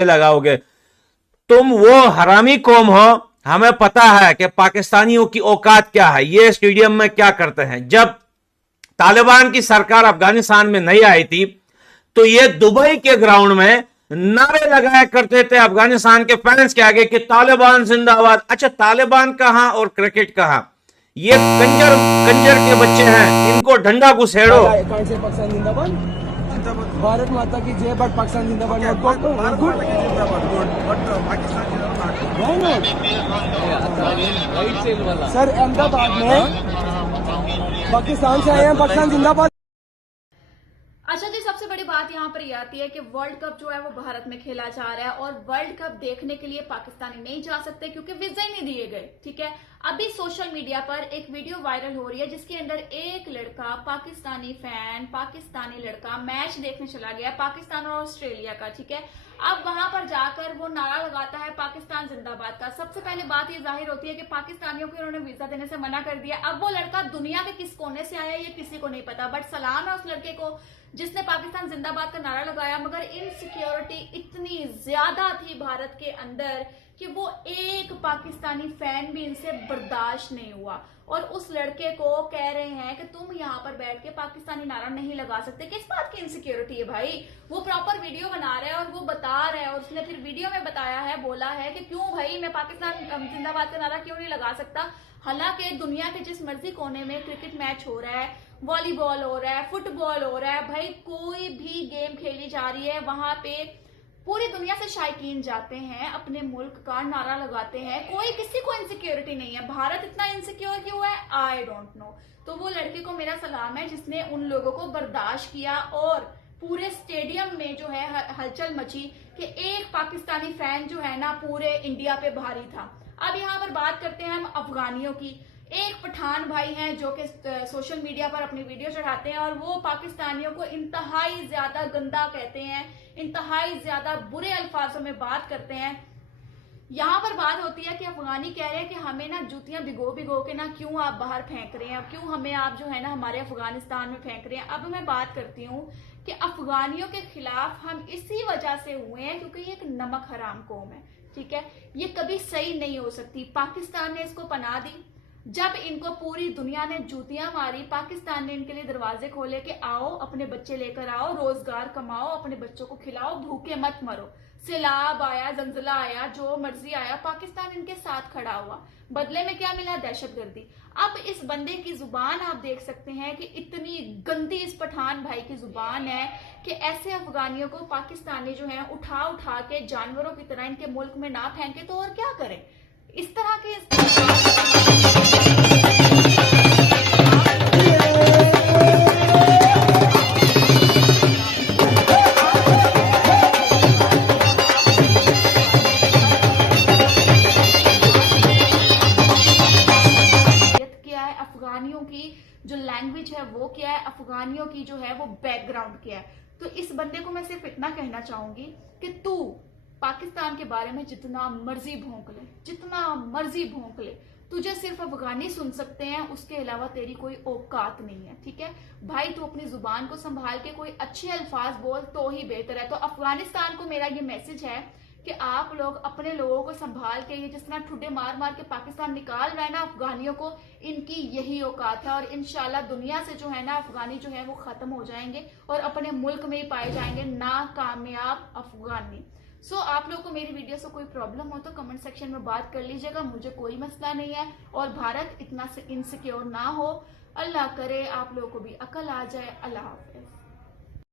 लगाओगे। तुम वो हरामी कौम हो, हमें पता है कि पाकिस्तानियों की औकात क्या है, ये स्टेडियम में क्या करते हैं। जब तालिबान की सरकार अफगानिस्तान में नहीं आई थी तो ये दुबई के ग्राउंड में नारे लगाया करते थे अफगानिस्तान के फैंस के आगे कि तालिबान जिंदाबाद। अच्छा, तालिबान कहां और क्रिकेट कहां? ये कंजर कंजर के बच्चे हैं, इनको डंडा घुसेड़ो। पाकिस्तान जिंदाबाद, भारत माता की जय, बट पाकिस्तान जिंदाबाद। सर अहमदाबाद में पाकिस्तान से आए हैं, पाकिस्तान जिंदाबाद। अच्छा जी, सबसे बड़ी बात यहाँ पर यह आती है कि वर्ल्ड कप जो है वो भारत में खेला जा रहा है और वर्ल्ड कप देखने के लिए पाकिस्तानी नहीं जा सकते क्योंकि वीजा ही नहीं दिए गए। ठीक है, अभी सोशल मीडिया पर एक वीडियो वायरल हो रही है जिसके अंदर एक लड़का, पाकिस्तानी फैन, पाकिस्तानी लड़का मैच देखने चला गया पाकिस्तान और ऑस्ट्रेलिया का। ठीक है, अब वहां पर जाकर वो नारा लगाता है पाकिस्तान जिंदाबाद का। सबसे पहले बात ये जाहिर होती है कि पाकिस्तानियों को उन्होंने वीजा देने से मना कर दिया। अब वो लड़का दुनिया के किस कोने से आया ये किसी को नहीं पता, बट सलाम है उस लड़के को जिसने पाकिस्तान जिंदाबाद का नारा लगाया। मगर इनसिक्योरिटी इतनी ज्यादा थी भारत के अंदर कि वो एक पाकिस्तानी फैन भी इनसे बर्दाश्त नहीं हुआ और उस लड़के को कह रहे हैं कि तुम यहाँ पर बैठ के पाकिस्तानी नारा नहीं लगा सकते। किस बात की इनसिक्योरिटी है भाई? वो प्रॉपर वीडियो बना रहा है और वो बता रहा है और उसने फिर वीडियो में बताया है, बोला है कि क्यों भाई मैं पाकिस्तान जिंदाबाद का नारा क्यों नहीं लगा सकता। हालांकि दुनिया के जिस मर्जी कोने में क्रिकेट मैच हो रहा है, वॉलीबॉल हो रहा है, फुटबॉल हो रहा है, भाई कोई भी गेम खेली जा रही है, वहां पे पूरी दुनिया से शायकीन जाते हैं, अपने मुल्क का नारा लगाते हैं। कोई किसी को इनसिक्योरिटी नहीं है। भारत इतना इनसिक्योर क्यों है? I don't know. तो वो लड़के को मेरा सलाम है जिसने उन लोगों को बर्दाश्त किया और पूरे स्टेडियम में जो है हलचल मची कि एक पाकिस्तानी फैन जो है ना पूरे इंडिया पे भारी था। अब यहाँ पर बात करते हैं हम अफगानियों की। एक पठान भाई हैं जो कि सोशल मीडिया पर अपनी वीडियो चढ़ाते हैं और वो पाकिस्तानियों को इंतहाई ज्यादा गंदा कहते हैं, इंतहाई ज्यादा बुरे अल्फाजों में बात करते हैं। यहाँ पर बात होती है कि अफगानी कह रहे हैं कि हमें ना जूतियां भिगो भिगो के ना क्यों आप बाहर फेंक रहे हैं, क्यों हमें आप जो है ना हमारे अफगानिस्तान में फेंक रहे हैं। अब मैं बात करती हूँ कि अफगानियों के खिलाफ हम इसी वजह से हुए हैं क्योंकि ये एक नमक हराम कौम है। ठीक है, ये कभी सही नहीं हो सकती। पाकिस्तान ने इसको पनाह दी, जब इनको पूरी दुनिया ने जूतियां मारी, पाकिस्तान ने इनके लिए दरवाजे खोले कि आओ अपने बच्चे लेकर आओ, रोजगार कमाओ, अपने बच्चों को खिलाओ, भूखे मत मरो। सैलाब आया, जंजला आया, जो मर्जी आया, पाकिस्तान इनके साथ खड़ा हुआ। बदले में क्या मिला? दहशतगर्दी। अब इस बंदे की जुबान आप देख सकते हैं कि इतनी गंदी इस पठान भाई की जुबान है कि ऐसे अफगानियों को पाकिस्तानी जो है उठा उठा के जानवरों की तरह इनके मुल्क में ना फेंके तो और क्या करें। इस तरह के अफगानियों की जो लैंग्वेज है वो क्या है, अफगानियों की जो है वो बैकग्राउंड क्या है। तो इस बंदे को मैं सिर्फ इतना कहना चाहूंगी कि तू पाकिस्तान के बारे में जितना मर्जी भौंक ले, जितना मर्जी भौंक ले, तुझे सिर्फ अफगानी सुन सकते हैं, उसके अलावा तेरी कोई औकात नहीं है। ठीक है भाई, तू अपनी जुबान को संभाल के कोई अच्छे अल्फाज बोल तो ही बेहतर है। तो अफगानिस्तान को मेरा ये मैसेज है कि आप लोग अपने लोगों को संभाल के, ये जिस तरह ठुड्डे मार मार के पाकिस्तान निकाल रहा है ना अफगानियों को, इनकी यही औकात है और इंशाल्लाह दुनिया से जो है ना अफगानी जो है वो खत्म हो जाएंगे और अपने मुल्क में ही पाए जाएंगे नाकामयाब अफगानी। सो आप लोगों को मेरी वीडियो से कोई प्रॉब्लम हो तो कमेंट सेक्शन में बात कर लीजिएगा, मुझे कोई मसला नहीं है। और भारत इतना से इनसिक्योर ना हो, अल्लाह करे आप लोगों को भी अकल आ जाए। अल्लाह हाफिज।